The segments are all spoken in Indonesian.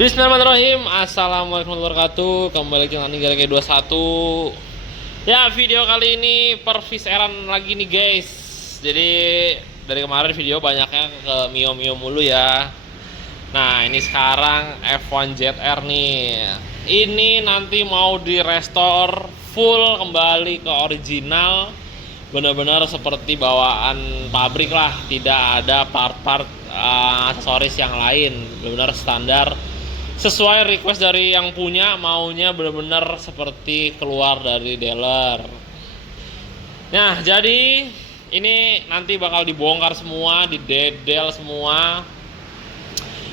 Bismillahirrahmanirrahim. Assalamualaikum warahmatullahi wabarakatuh. Kembali ke channel Gara 21. Ya, video kali ini perviseran lagi nih guys. Jadi dari kemarin video banyaknya ke Mio mulu ya. Nah, ini sekarang F1 ZR nih. Ini nanti mau di restore full kembali ke original. Benar-benar seperti bawaan pabrik lah, tidak ada part-part aksesoris yang lain, benar-benar standar sesuai request dari yang punya, maunya benar-benar seperti keluar dari dealer. Nah, jadi ini nanti bakal dibongkar semua, didedel semua.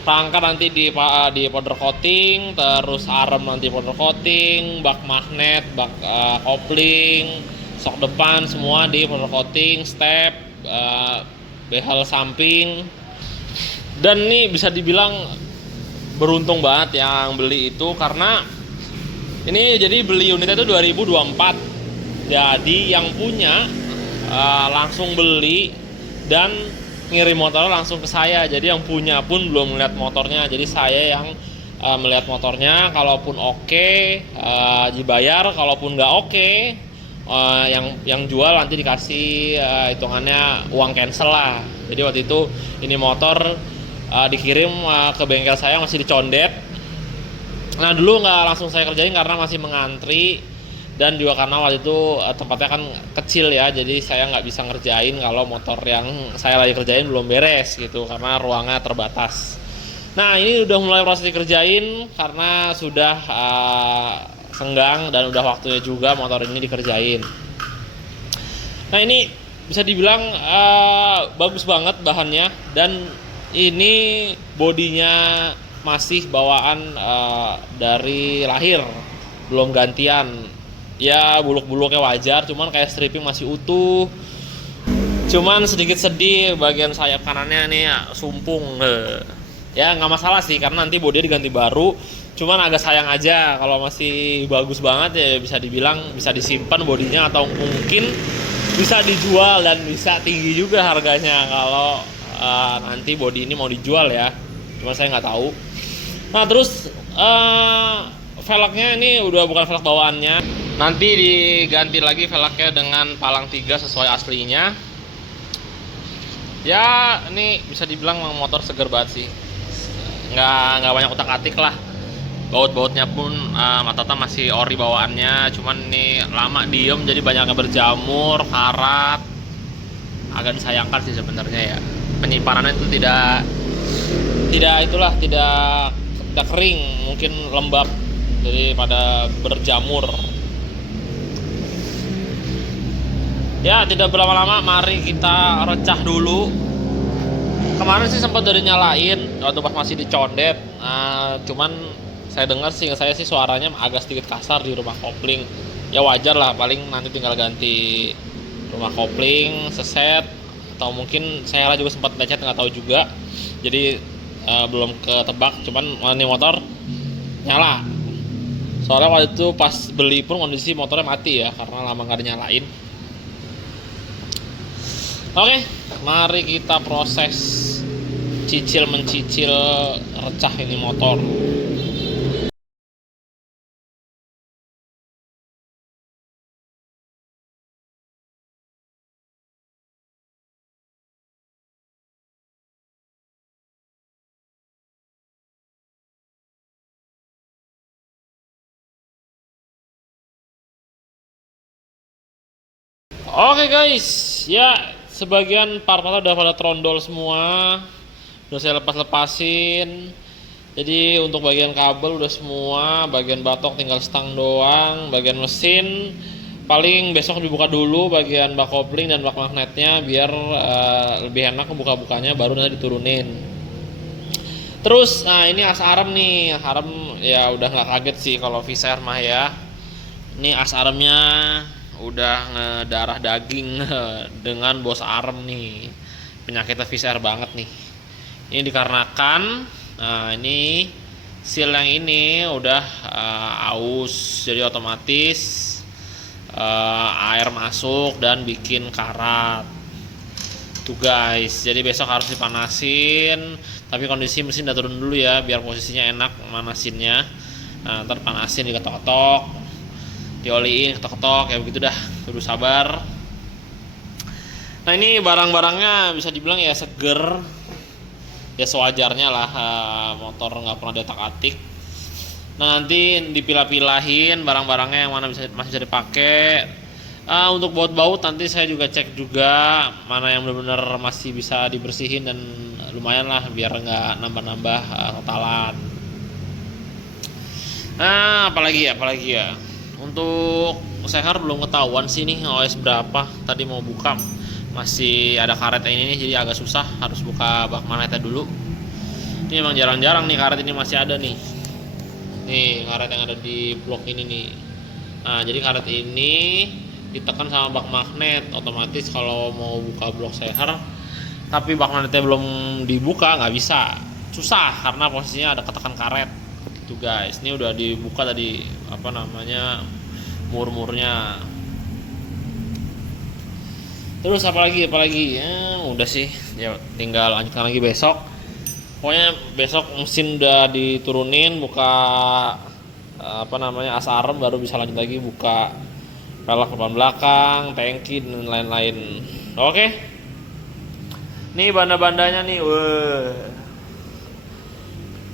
Rangka nanti di powder coating, terus arem nanti powder coating, bak magnet, bak kopling, sok depan semua di powder coating, step, behel samping. Dan ini bisa dibilang beruntung banget yang beli itu, karena ini jadi beli unitnya itu 2024. Jadi yang punya langsung beli dan ngirim motornya langsung ke saya. Jadi yang punya pun belum melihat motornya. Jadi saya yang melihat motornya. Kalaupun oke, dibayar. Kalaupun nggak oke, yang jual nanti dikasih hitungannya uang cancel lah. Jadi waktu itu ini motor dikirim ke bengkel saya masih di Condet. Nah, dulu nggak langsung saya kerjain karena masih mengantri, dan juga karena waktu itu tempatnya kan kecil ya, jadi saya nggak bisa ngerjain kalau motor yang saya lagi kerjain belum beres gitu, karena ruangnya terbatas. Nah, ini udah mulai proses dikerjain karena sudah senggang dan udah waktunya juga motor ini dikerjain. Nah, ini bisa dibilang bagus banget bahannya, dan ini bodinya masih bawaan dari lahir, belum gantian. Ya, buluk-buluknya wajar, cuman kayak stripping masih utuh. Cuman sedikit sedih bagian sayap kanannya nih ya, sumpung. Ya nggak masalah sih, karena nanti bodinya diganti baru. Cuman agak sayang aja, kalau masih bagus banget ya bisa dibilang bisa disimpan bodinya, atau mungkin bisa dijual dan bisa tinggi juga harganya kalau nanti bodi ini mau dijual ya. Cuma saya nggak tahu. Nah, terus velgnya ini udah bukan velg bawaannya, nanti diganti lagi velgnya dengan palang 3 sesuai aslinya. Ya, ini bisa dibilang motor seger banget sih, nggak banyak utak-atik lah. Baut-bautnya pun Matata masih ori bawaannya, cuman ini lama diem jadi banyaknya berjamur, karat. Agak disayangkan sih sebenarnya ya. Penyimpanannya itu tidak kering, mungkin lembab daripada berjamur. Ya, tidak berlama-lama, mari kita recah dulu. Kemarin sih sempat dari nyalain waktu pas masih dicondet, cuman saya dengar sih, saya sih suaranya agak sedikit kasar di rumah kopling. Ya wajar lah, paling nanti tinggal ganti rumah kopling, seset, atau mungkin saya juga sempat lecet, nggak tahu juga. Jadi belum ketebak, cuman ini motor nyala. Soalnya waktu itu pas beli pun kondisi motornya mati ya, karena lama nggak dinyalain. Oke, mari kita proses cicil mencicil recah ini motor. Oke guys, ya sebagian part-partnya udah pada trondol semua, udah saya lepas-lepasin. Jadi untuk bagian kabel udah semua, bagian batok tinggal stang doang, bagian mesin paling besok dibuka dulu bagian bak kopling dan bak magnetnya, biar lebih enak buka-bukanya, baru nanti diturunin. Terus, nah ini as arem nih, arem ya udah nggak kaget sih kalau Viser mah ya. Ini as aremnya udah ngedarah daging dengan bos arem nih. Penyakitnya Viser banget nih. Ini dikarenakan, nah ini seal yang ini udah aus, jadi otomatis air masuk dan bikin karat. Tuh guys, jadi besok harus dipanasin. Tapi kondisi mesin udah turun dulu ya, biar posisinya enak manasinnya. Nah, ntar panasin diketok-ketok, dioliin, ketok-ketok, ya begitu dah. Kudu sabar. Nah ini barang-barangnya bisa dibilang ya seger, ya sewajarnya lah, motor nggak pernah detak-atik. Nah nanti dipilah-pilahin barang-barangnya yang mana masih bisa dipakai. Untuk baut-baut nanti saya juga cek juga mana yang benar-benar masih bisa dibersihin dan lumayan lah biar nggak nambah-nambah totalan. Nah apalagi ya. Untuk Seher belum ketahuan sih nih OS berapa. Tadi mau buka masih ada karet ini nih, jadi agak susah, harus buka bak magnetnya dulu. Ini emang jarang-jarang nih karet ini masih ada nih. Nih karet yang ada di blok ini nih. Nah jadi karet ini ditekan sama bak magnet, otomatis kalau mau buka blok Seher tapi bak magnetnya belum dibuka nggak bisa, susah karena posisinya ada ketekan karet. Tuh guys, ini udah dibuka tadi apa namanya mur-murnya. Terus apalagi ya, udah sih ya, tinggal lanjutkan lagi besok. Pokoknya besok mesin udah diturunin, buka apa namanya asarem, baru bisa lanjut lagi buka velg depan belakang, tangki dan lain-lain. Oke. Nih banda-bandanya nih.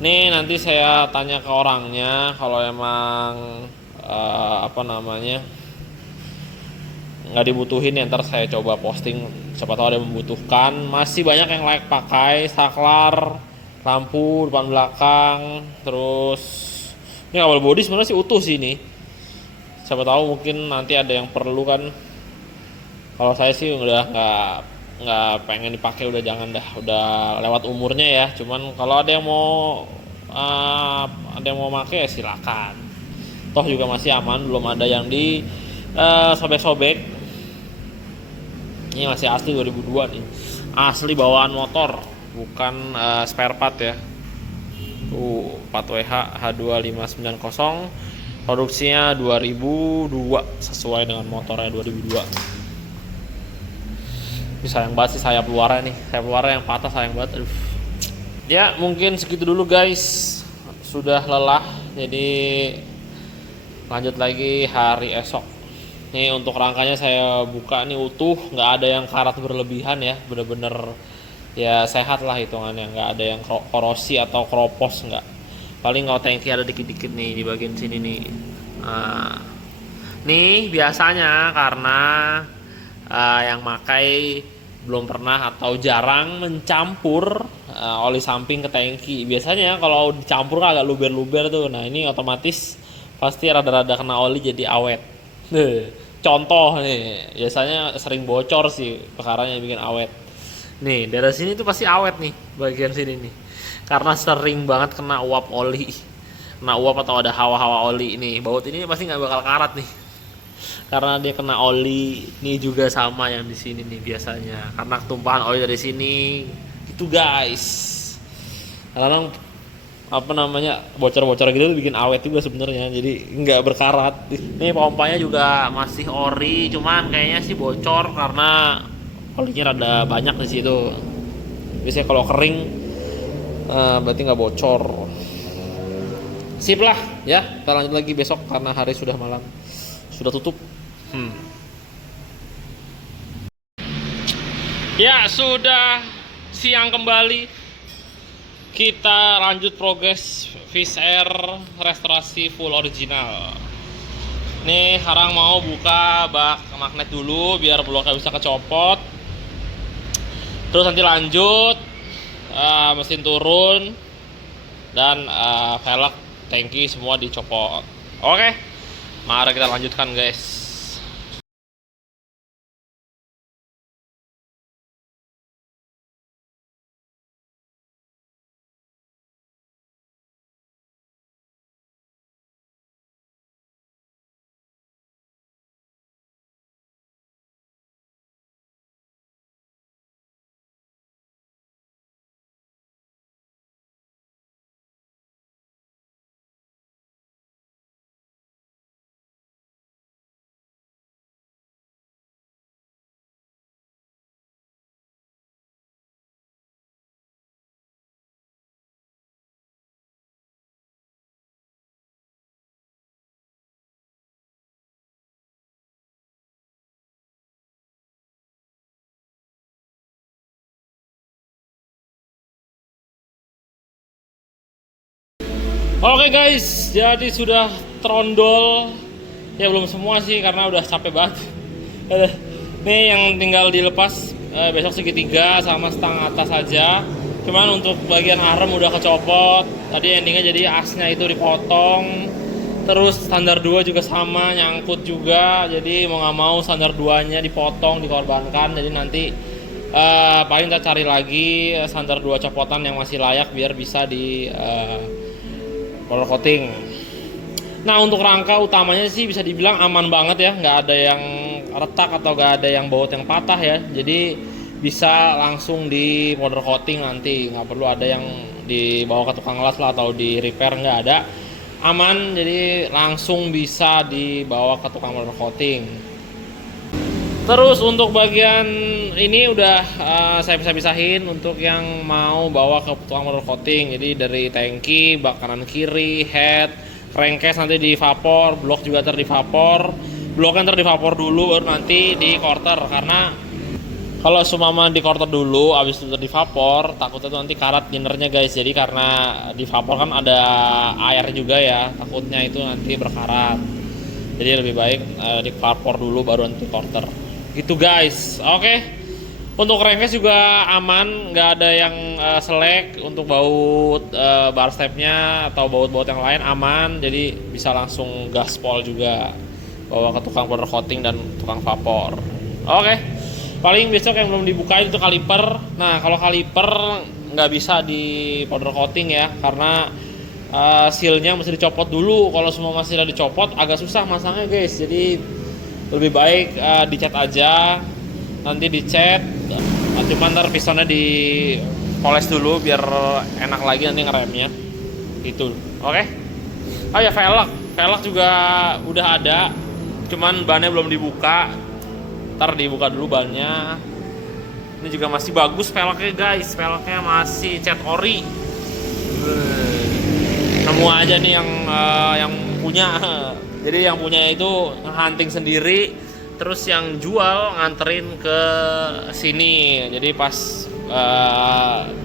Nih nanti saya tanya ke orangnya kalau emang apa namanya nggak dibutuhin ya, ntar saya coba posting, siapa tahu ada yang membutuhkan. Masih banyak yang layak pakai, saklar, lampu depan belakang, terus ini awal body sebenarnya sih utuh sih ini. Siapa tahu mungkin nanti ada yang perlu kan. Kalau saya sih udah nggak pengen dipakai, udah jangan dah, udah lewat umurnya ya. Cuman kalau ada yang mau pakai ya silakan. Toh juga masih aman, belum ada yang di sobek-sobek. Ini masih asli 2002 nih, asli bawaan motor, bukan spare part ya. Tuh 4WH H2590, produksinya 2002, sesuai dengan motornya 2002. Ini sayang banget sih sayap luarnya nih, sayap luarnya yang patah, sayang banget. Aduh. Ya mungkin segitu dulu guys, sudah lelah, jadi lanjut lagi hari esok. Nih untuk rangkanya saya buka nih utuh, nggak ada yang karat berlebihan ya, bener-bener ya sehat lah hitungannya, nggak ada yang korosi atau keropos, nggak. Paling kalau tangki ada dikit-dikit nih di bagian sini nih. Nah, nih biasanya karena yang makai belum pernah atau jarang mencampur oli samping ke tangki. Biasanya kalau dicampur agak luber-luber tuh. Nah ini otomatis pasti rada-rada kena oli jadi awet. Contoh nih, biasanya sering bocor sih perkaranya bikin awet. Nih, dari sini tuh pasti awet nih, bagian sini nih. Karena sering banget kena uap oli. Kena uap atau ada hawa-hawa oli nih. Baut ini pasti nggak bakal karat nih. Karena dia kena oli. Nih juga sama yang di sini nih biasanya. Karena tumpahan oli dari sini. Itu guys. Kadang apa namanya bocor-bocor gitu bikin awet juga sebenarnya, jadi nggak berkarat. Ini pompanya juga masih ori, cuman kayaknya sih bocor karena olinya rada banyak di situ. Biasanya kalau kering berarti nggak bocor. Sip lah ya, kita lanjut lagi besok karena hari sudah malam, sudah tutup. Ya sudah siang kembali. Kita lanjut progres Fish Air restorasi full original. Nih sekarang mau buka bak magnet dulu biar bloknya bisa kecopot. Terus nanti lanjut mesin turun dan velg tangki semua dicopot. Oke, mari kita lanjutkan guys. Oke guys, jadi sudah trondol. Ya belum semua sih karena udah capek banget. Nih yang tinggal dilepas besok segitiga sama setengah atas saja. Cuman untuk bagian arem udah kecopot. Tadi endingnya jadi asnya itu dipotong. Terus standar 2 juga sama, nyangkut juga. Jadi mau nggak mau standar 2-nya dipotong, dikorbankan. Jadi nanti paling kita cari lagi standar 2 copotan yang masih layak biar bisa di powder coating. Nah untuk rangka utamanya sih bisa dibilang aman banget ya, nggak ada yang retak atau nggak ada yang baut yang patah ya. Jadi bisa langsung di powder coating nanti, nggak perlu ada yang dibawa ke tukang las lah atau di repair, nggak ada. Aman, jadi langsung bisa dibawa ke tukang powder coating. Terus untuk bagian ini udah saya bisa-pisahin untuk yang mau bawa ke tukang powder coating. Jadi dari tangki, bak kanan kiri, head, crankcase nanti di vapor, blok juga ntar di vapor. Bloknya ntar di vapor dulu baru nanti di quarter, karena kalau sumama di quarter dulu habis itu di vapor takutnya tuh nanti karat dinernya guys. Jadi karena di vapor kan ada air juga ya, takutnya itu nanti berkarat. Jadi lebih baik di vapor dulu baru nanti quarter. Gitu guys. Oke. Untuk crankcase juga aman, nggak ada yang selek. Untuk baut bar stepnya atau baut-baut yang lain aman, jadi bisa langsung gaspol juga bawa ke tukang powder coating dan tukang vapor. Oke. Paling besok yang belum dibuka itu kaliper. Nah kalau kaliper nggak bisa di powder coating ya, karena sealnya mesti dicopot dulu. Kalau semua masih udah dicopot agak susah masangnya guys. Jadi lebih baik dicat aja, nanti dicat, cuma ntar pistonnya dipoles dulu biar enak lagi nanti ngeremnya gitu. Oke. Oh ya velg juga udah ada, cuman bannya belum dibuka, ntar dibuka dulu bannya. Ini juga masih bagus velgnya guys, velgnya masih cat ori. Nemu aja nih yang punya. Jadi yang punya itu hunting sendiri, terus yang jual nganterin ke sini. Jadi pas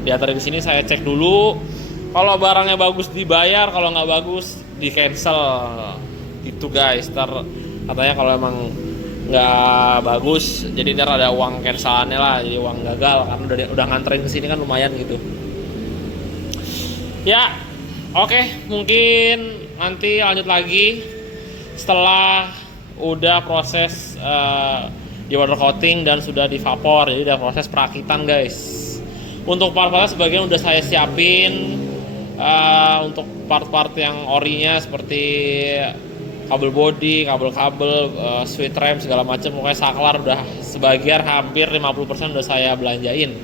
diantarin ke sini saya cek dulu. Kalau barangnya bagus dibayar, kalau nggak bagus di cancel. Gitu guys. Ntar katanya kalau emang nggak bagus, jadi ntar ada uang cancelannya lah, jadi uang gagal karena udah nganterin ke sini kan lumayan gitu. Ya, oke, mungkin nanti lanjut lagi setelah udah proses di powder coating dan sudah di vapor. Jadi udah proses perakitan guys. Untuk part-partnya sebagian udah saya siapin. Untuk part-part yang orinya seperti kabel body, kabel-kabel, switch rem segala macam, pokoknya saklar udah sebagian hampir 50% udah saya belanjain.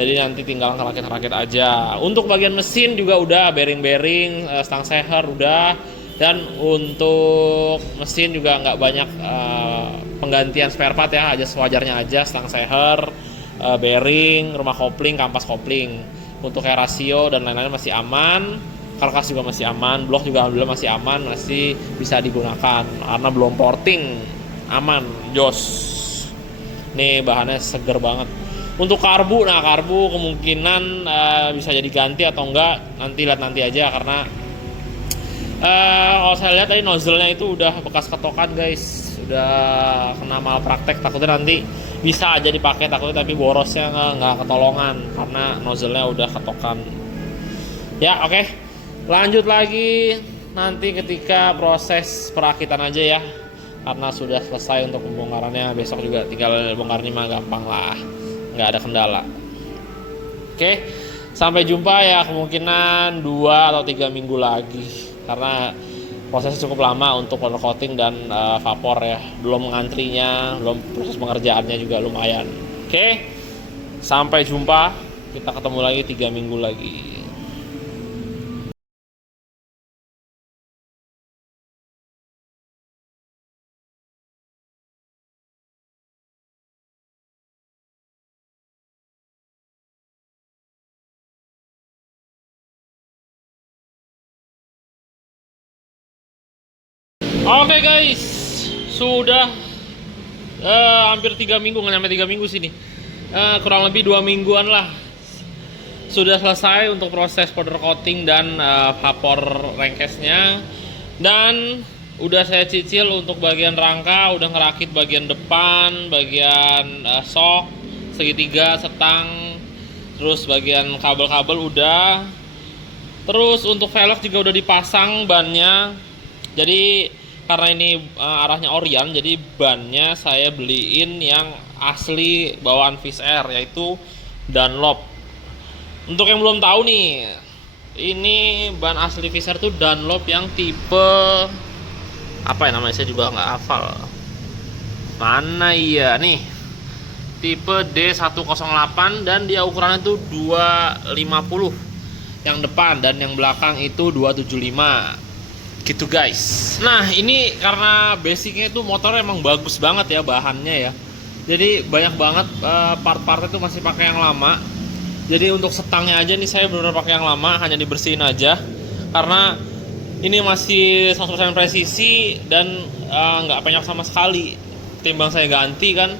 Jadi nanti tinggal ngerakit-rakit aja. Untuk bagian mesin juga udah bearing-bearing, stang seher udah. Dan untuk mesin juga nggak banyak penggantian spare part ya, aja sewajarnya aja, stang seher, bearing, rumah kopling, kampas kopling. Untuk kayak rasio dan lain-lain masih aman, karkas juga masih aman, blok juga alhamdulillah masih aman, masih bisa digunakan karena belum porting, aman, jos. Nih bahannya seger banget. Untuk karbu, nah karbu kemungkinan bisa jadi ganti atau enggak, nanti lihat nanti aja karena kalau saya lihat tadi nozzle-nya itu udah bekas ketokan guys, udah kena malpraktek, takutnya nanti bisa aja dipakai takutnya tapi borosnya nggak ketolongan karena nozzle-nya udah ketokan. Ya oke. Lanjut lagi nanti ketika proses perakitan aja ya, karena sudah selesai untuk pembongkarannya. Besok juga tinggal bongkar mah gampang lah, nggak ada kendala. Oke, sampai jumpa ya, kemungkinan 2 atau 3 minggu lagi karena prosesnya cukup lama untuk powder coating dan vapor ya, belum ngantrinya, belum proses pengerjaannya juga lumayan. Oke, sampai jumpa, kita ketemu lagi 3 minggu lagi. Oke guys, sudah hampir 3 minggu, nggak nyampe 3 minggu sini, kurang lebih 2 mingguan lah sudah selesai untuk proses powder coating dan vapor rengkesnya. Dan udah saya cicil untuk bagian rangka, udah ngerakit bagian depan, bagian sok, segitiga, setang, terus bagian kabel-kabel udah. Terus untuk velg juga udah dipasang bannya. Jadi karena ini arahnya Orion, jadi bannya saya beliin yang asli bawaan Fish Air, yaitu Dunlop. Untuk yang belum tahu nih, ini ban asli Fish Air tuh Dunlop yang tipe apa ya namanya, saya juga nggak hafal. Mana iya nih, tipe D108 dan dia ukurannya tuh 250 yang depan, dan yang belakang itu 275 gitu guys. Nah ini karena basicnya itu motor emang bagus banget ya bahannya ya, jadi banyak banget part-part itu masih pakai yang lama. Jadi untuk setangnya aja nih saya benar-benar pakai yang lama, hanya dibersihin aja karena ini masih 100% presisi dan nggak penyok sama sekali. Timbang saya ganti kan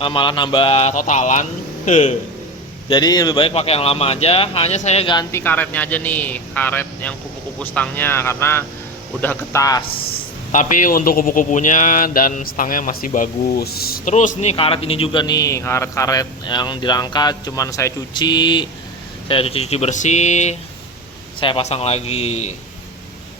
malah nambah totalan. Jadi lebih baik pakai yang lama aja. Hanya saya ganti karetnya aja nih, karet yang kupu-kupu stangnya karena udah getas. Tapi untuk kupu-kupunya dan stangnya masih bagus. Terus nih karet ini juga nih, karet-karet yang dirangka cuman saya cuci bersih, saya pasang lagi.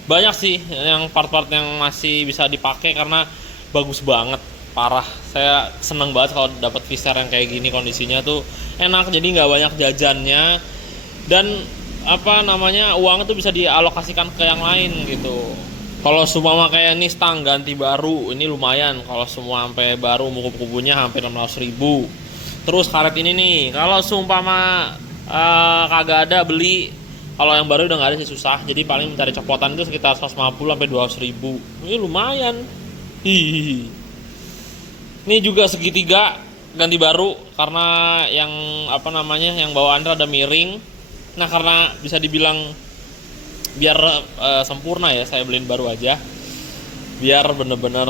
Banyak sih yang part-part yang masih bisa dipakai karena bagus banget, parah. Saya seneng banget kalau dapat Fish Air yang kayak gini, kondisinya tuh enak, jadi nggak banyak jajannya dan apa namanya, uangnya tuh bisa dialokasikan ke yang lain gitu. Kalau semua kayak ini stang ganti baru, ini lumayan. Kalau semua sampai baru, kupu-kupunya hampir 600.000. Terus karet ini nih, kalau seumpama kagak ada beli, kalau yang baru udah nggak ada sih susah. Jadi paling mencari copotan itu sekitar 150 sampai 200.000. Ini lumayan. Hihihi. Ini juga segitiga ganti baru karena yang apa namanya, yang bawaan rada miring. Nah karena bisa dibilang biar sempurna ya, saya beliin baru aja biar bener-bener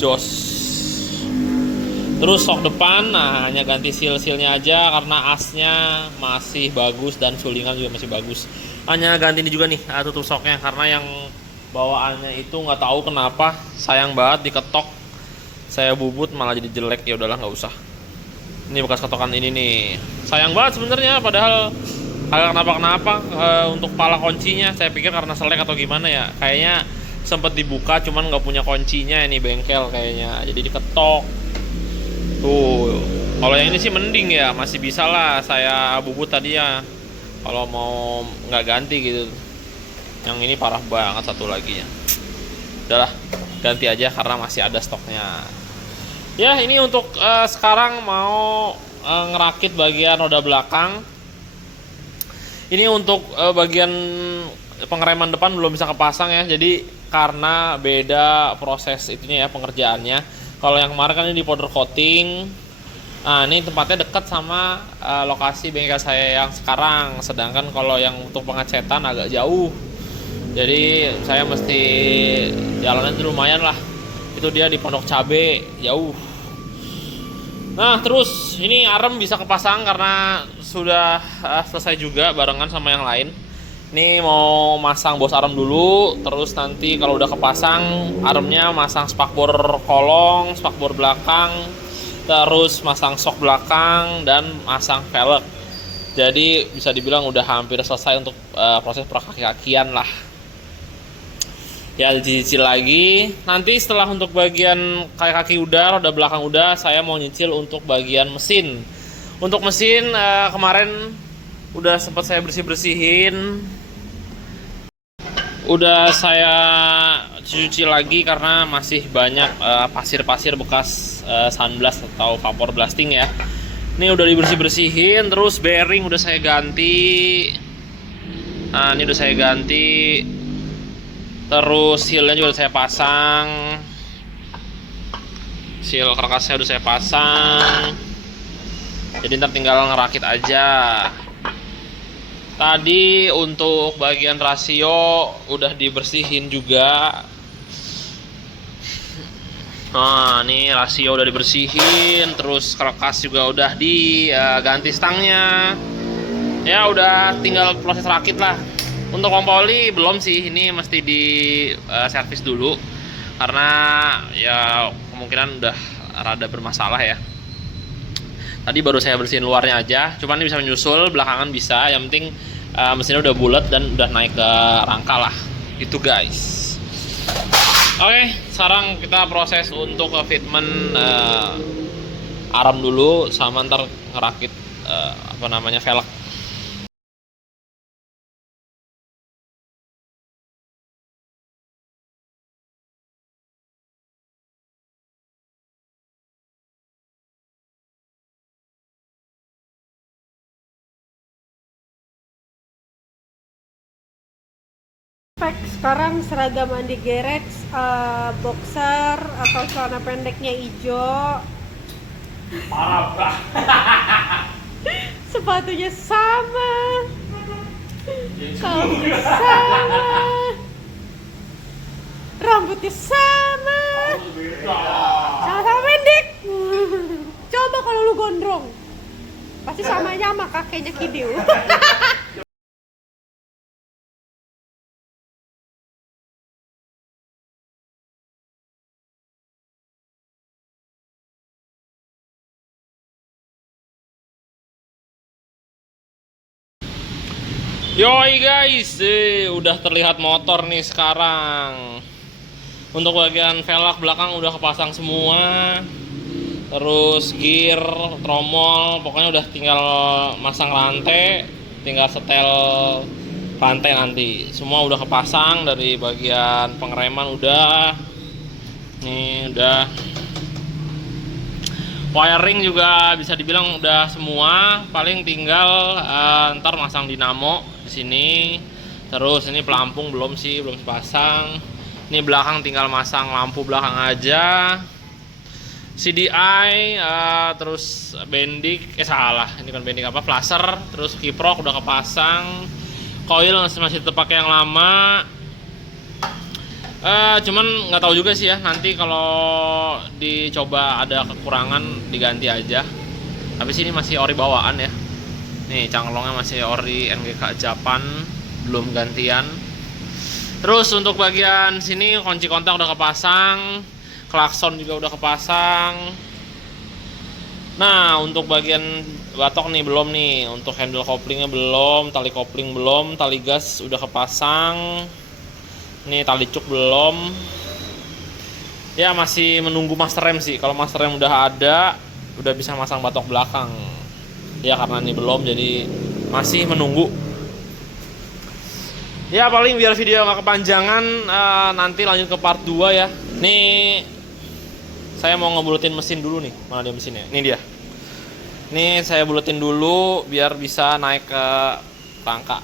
jos. Terus sok depan, nah hanya ganti seal-sealnya aja karena asnya masih bagus dan sulingan juga masih bagus. Hanya ganti ini juga nih tutup soknya karena yang bawaannya itu nggak tahu kenapa sayang banget diketok, saya bubut malah jadi jelek. Ya udahlah nggak usah. Ini bekas ketokan ini nih, sayang banget sebenarnya, padahal agak kenapa-kenapa. Untuk pala kuncinya saya pikir karena selek atau gimana ya, kayaknya sempet dibuka cuman nggak punya kuncinya ini bengkel kayaknya, jadi diketok tuh. Kalau yang ini sih mending ya, masih bisa lah saya bubut tadi ya kalau mau nggak ganti gitu. Yang ini parah banget satu lagi ya, udahlah ganti aja karena masih ada stoknya ya. Ini untuk sekarang mau ngerakit bagian roda belakang. Ini untuk bagian pengereman depan belum bisa kepasang ya. Jadi karena beda proses itunya ya, pengerjaannya. Kalau yang kemarin kan ini di powder coating. Nah ini tempatnya dekat sama lokasi bengkel saya yang sekarang. Sedangkan kalau yang untuk pengecetan agak jauh. Jadi saya mesti jalannya itu lumayan lah. Itu dia di Pondok Cabe, jauh. Nah terus ini arem bisa kepasang karena sudah selesai juga barengan sama yang lain. Ini mau masang bos arem dulu, terus nanti kalau udah kepasang aremnya masang spakbor kolong, spakbor belakang, terus masang sok belakang dan masang velg. Jadi bisa dibilang udah hampir selesai untuk proses perkaki-kakian lah. Ya dicicil lagi. Nanti setelah untuk bagian kaki-kaki udah, roda belakang udah, saya mau nyicil untuk bagian mesin. Untuk mesin kemarin udah sempat saya bersih-bersihin. Udah saya cuci lagi karena masih banyak pasir-pasir bekas sunblast atau vapor blasting ya. Ini udah dibersih-bersihin, terus bearing udah saya ganti. Nah, ini udah saya ganti. Terus sealnya juga udah saya pasang. Seal karkasnya udah saya pasang. Jadi ntar tinggal ngerakit aja. Tadi untuk bagian rasio udah dibersihin juga. Nah, ini rasio udah dibersihin, terus karkas juga udah diganti stangnya. Ya udah tinggal proses rakit lah. Untuk pompa oli belum sih, ini mesti di servis dulu karena ya kemungkinan udah rada bermasalah ya. Tadi baru saya bersihin luarnya aja, cuman ini bisa menyusul, belakangan bisa. Yang penting mesinnya udah bulat dan udah naik ke rangka lah. Itu guys. Oke, sekarang kita proses untuk fitment arm dulu sama ntar ngerakit velg. Sekarang seragam mandi garage, boxer atau celana pendeknya hijau, Parah bah. sepatunya sama, kaosnya sama, rambutnya sama, celana pendek. Coba kalau lu gondrong, pasti samanya sama kakeknya Kidiu. Yoi guys, udah terlihat motor nih sekarang. Untuk bagian velg belakang udah kepasang semua. Terus gear, tromol, pokoknya udah tinggal masang rantai, tinggal setel rantai nanti. Semua udah kepasang, dari bagian pengereman udah. Nih udah. Wiring juga bisa dibilang udah semua, paling tinggal ntar masang dinamo di sini. Terus ini pelampung belum sih, belum pasang. Ini belakang tinggal masang lampu belakang aja. CDI, terus bendik, salah, ini kan bendik apa? Flasher, terus kiprok udah kepasang. Coil masih terpakai yang lama. Cuman nggak tahu juga sih ya, nanti kalau dicoba ada kekurangan diganti aja. Tapi sini masih ori bawaan ya. Nih cangklongnya masih ori NGK Japan, belum gantian. Terus untuk bagian sini kunci kontak udah kepasang, klakson juga udah kepasang. Nah untuk bagian batok nih belum nih, untuk handle koplingnya belum, tali kopling belum, tali gas udah kepasang. Ini tali cuk belum. Ya masih menunggu master rem sih. Kalau master rem udah ada, udah bisa masang batok belakang. Ya karena ini belum, jadi masih menunggu. Ya paling biar video nggak kepanjangan, nanti lanjut ke part 2 ya. Nih saya mau ngebulutin mesin dulu nih. Mana dia mesinnya? Ini dia. Nih saya bulutin dulu biar bisa naik ke rangka.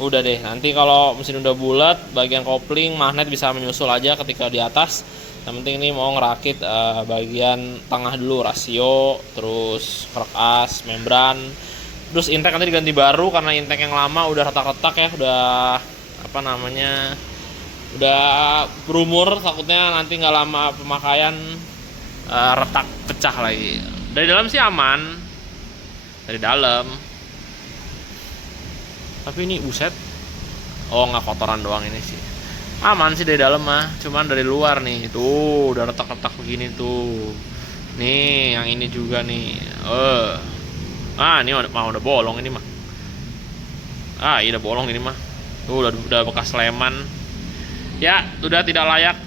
Udah deh, nanti kalau mesin udah bulat, bagian kopling, magnet bisa menyusul aja ketika di atas. Yang penting ini mau ngerakit bagian tengah dulu, rasio, terus krek as, membran. Terus intake nanti diganti baru karena intake yang lama udah retak-retak ya, udah udah berumur, takutnya nanti nggak lama pemakaian retak pecah lagi. Dari dalam sih aman, dari dalam. Tapi ini buset, oh nggak kotoran doang ini sih, aman sih dari dalam mah. Cuman dari luar nih, tuh udah retak-retak begini tuh. Nih yang ini juga nih, ini udah bolong ini mah. Iya udah bolong ini mah. Tuh udah bekas leman. Ya udah tidak layak.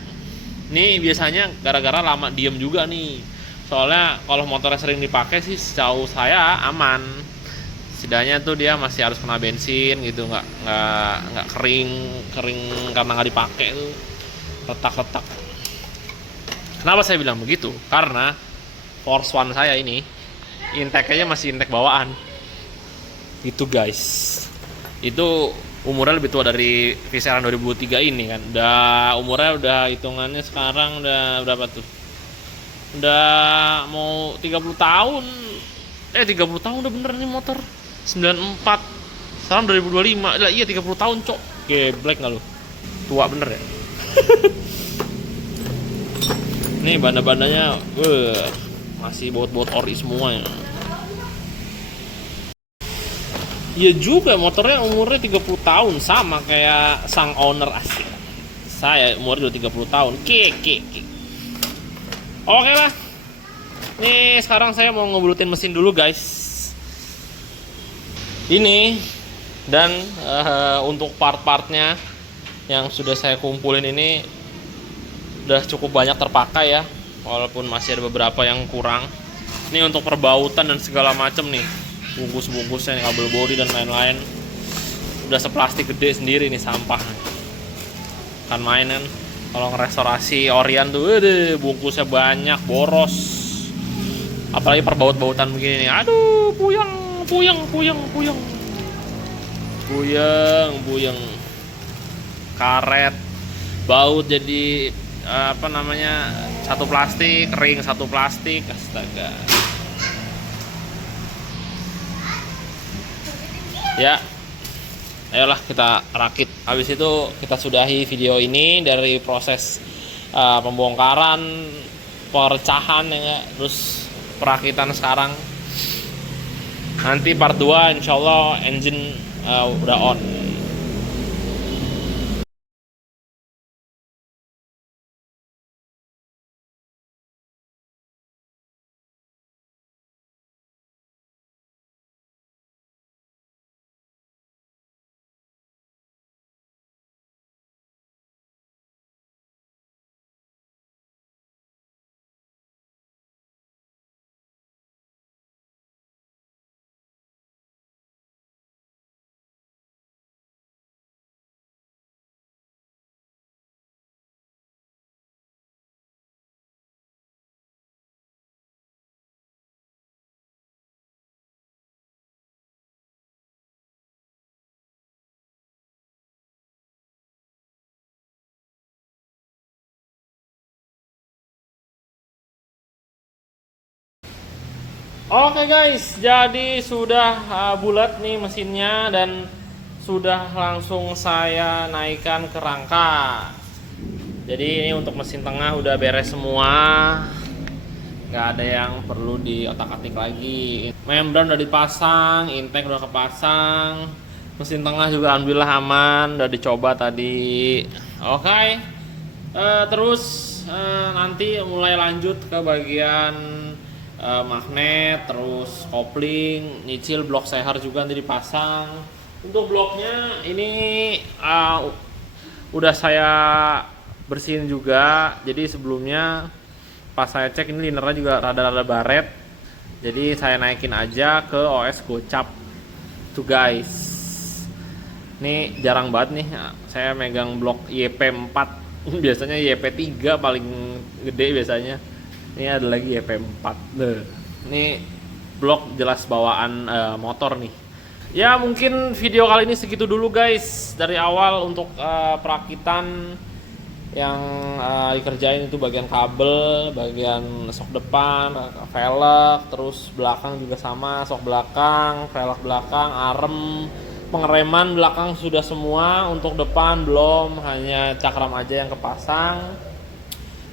Nih biasanya gara-gara lama diem juga nih. Soalnya kalau motornya sering dipakai sih sejauh saya aman. Setidaknya tuh dia masih harus kena bensin gitu, nggak kering karena nggak dipakai tuh, retak-retak. Kenapa saya bilang begitu? Karena Force One saya ini intake-nya masih intake bawaan. Itu guys, itu umurnya lebih tua dari Viseran 2003 ini kan. Umurnya udah hitungannya sekarang udah berapa tuh? Udah mau 30 tahun. 30 tahun udah bener nih motor. 94, sekarang 2025. Lah iya 30 tahun cok. Geblek nggak lu? Tua bener ya. Nih banda-bandanya masih baut-baut ori semua ya. Iya juga, motornya umurnya 30 tahun sama kayak sang owner asli. Saya umurnya udah 30 tahun. Oke. Oke lah. Nih sekarang saya mau ngebulutin mesin dulu guys. Ini dan untuk part-partnya yang sudah saya kumpulin ini udah cukup banyak terpakai ya. Walaupun masih ada beberapa yang kurang. Ini untuk perbautan dan segala macam nih. Bungkus-bungkusnya, kabel bodi dan lain-lain. Udah seplastik gede sendiri nih sampah. Kan mainan. Kalau ngerestorasi Orion tuh, bungkusnya banyak, boros. Apalagi perbaut-bautan begini nih. Aduh, puyeng. Karet, baut jadi satu plastik, ring satu plastik, astaga. Ya, ayolah kita rakit. Habis itu kita sudahi video ini dari proses pembongkaran, pecahan ya, terus perakitan sekarang. Nanti part 2 insyaallah engine udah on. Oke guys, jadi sudah bulat nih mesinnya dan sudah langsung saya naikkan ke rangka. Jadi ini untuk mesin tengah udah beres semua, nggak ada yang perlu diotak-atik lagi. Membran udah dipasang, intake udah kepasang, mesin tengah juga alhamdulillah aman, udah dicoba tadi. Oke, terus nanti mulai lanjut ke bagian magnet, terus kopling, nyicil blok seher juga nanti dipasang. Untuk bloknya ini udah saya bersihin juga. Jadi sebelumnya pas saya cek ini linernya juga rada-rada baret. Jadi saya naikin aja ke OS gocap tuh guys. Ini jarang banget nih saya megang blok YP4. Biasanya YP3 paling gede biasanya. Ini ada lagi YP4. Ini blok jelas bawaan motor nih. Ya mungkin video kali ini segitu dulu guys. Dari awal untuk perakitan yang dikerjain itu bagian kabel, bagian sok depan, velg, terus belakang juga sama, sok belakang, velg belakang, arem, pengereman belakang sudah semua. Untuk depan belum, hanya cakram aja yang kepasang.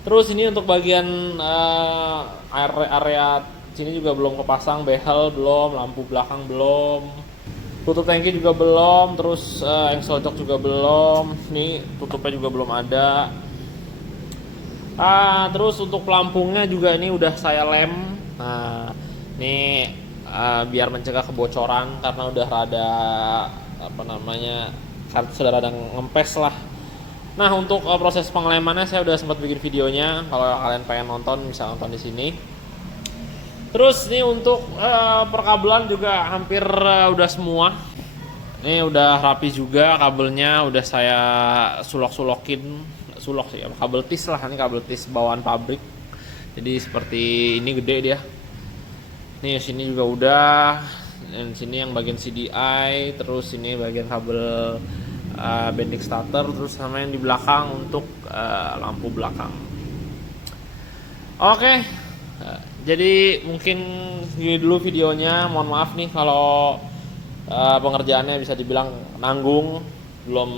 Terus ini untuk bagian area sini juga belum kepasang, behel belum, lampu belakang belum, tutup tangki juga belum, terus engsel jok juga belum, nih tutupnya juga belum ada. Terus untuk pelampungnya juga ini udah saya lem. Nah, ini biar mencegah kebocoran karena udah rada sudah rada ngempes lah. Nah, untuk proses pengelemannya saya udah sempat bikin videonya. Kalau kalian pengen nonton bisa nonton di sini. Terus nih untuk perkabelan juga hampir udah semua. Ini udah rapi juga kabelnya, udah saya sulok-sulokin, sulok sih, kabel tis lah, ini kabel tis bawaan pabrik. Jadi seperti ini gede dia. Nih sini juga udah, dan sini yang bagian CDI, terus ini bagian kabel bending starter, terus sama yang di belakang untuk lampu belakang. Oke, jadi mungkin segini dulu videonya. Mohon maaf nih kalau pengerjaannya bisa dibilang nanggung, belum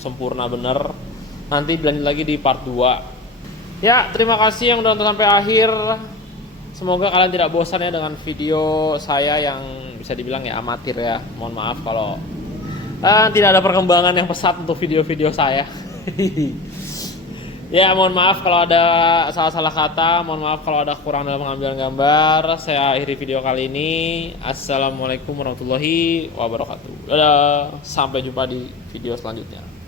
sempurna bener. Nanti dilanjut lagi di part 2. Ya, terima kasih yang udah nonton sampai akhir. Semoga kalian tidak bosan ya dengan video saya yang bisa dibilang ya amatir ya. Mohon maaf kalau tidak ada perkembangan yang pesat untuk video-video saya. Ya, mohon maaf kalau ada salah-salah kata, mohon maaf kalau ada kurang dalam pengambilan gambar. Saya akhiri video kali ini. Assalamualaikum warahmatullahi wabarakatuh. Dadah, sampai jumpa di video selanjutnya.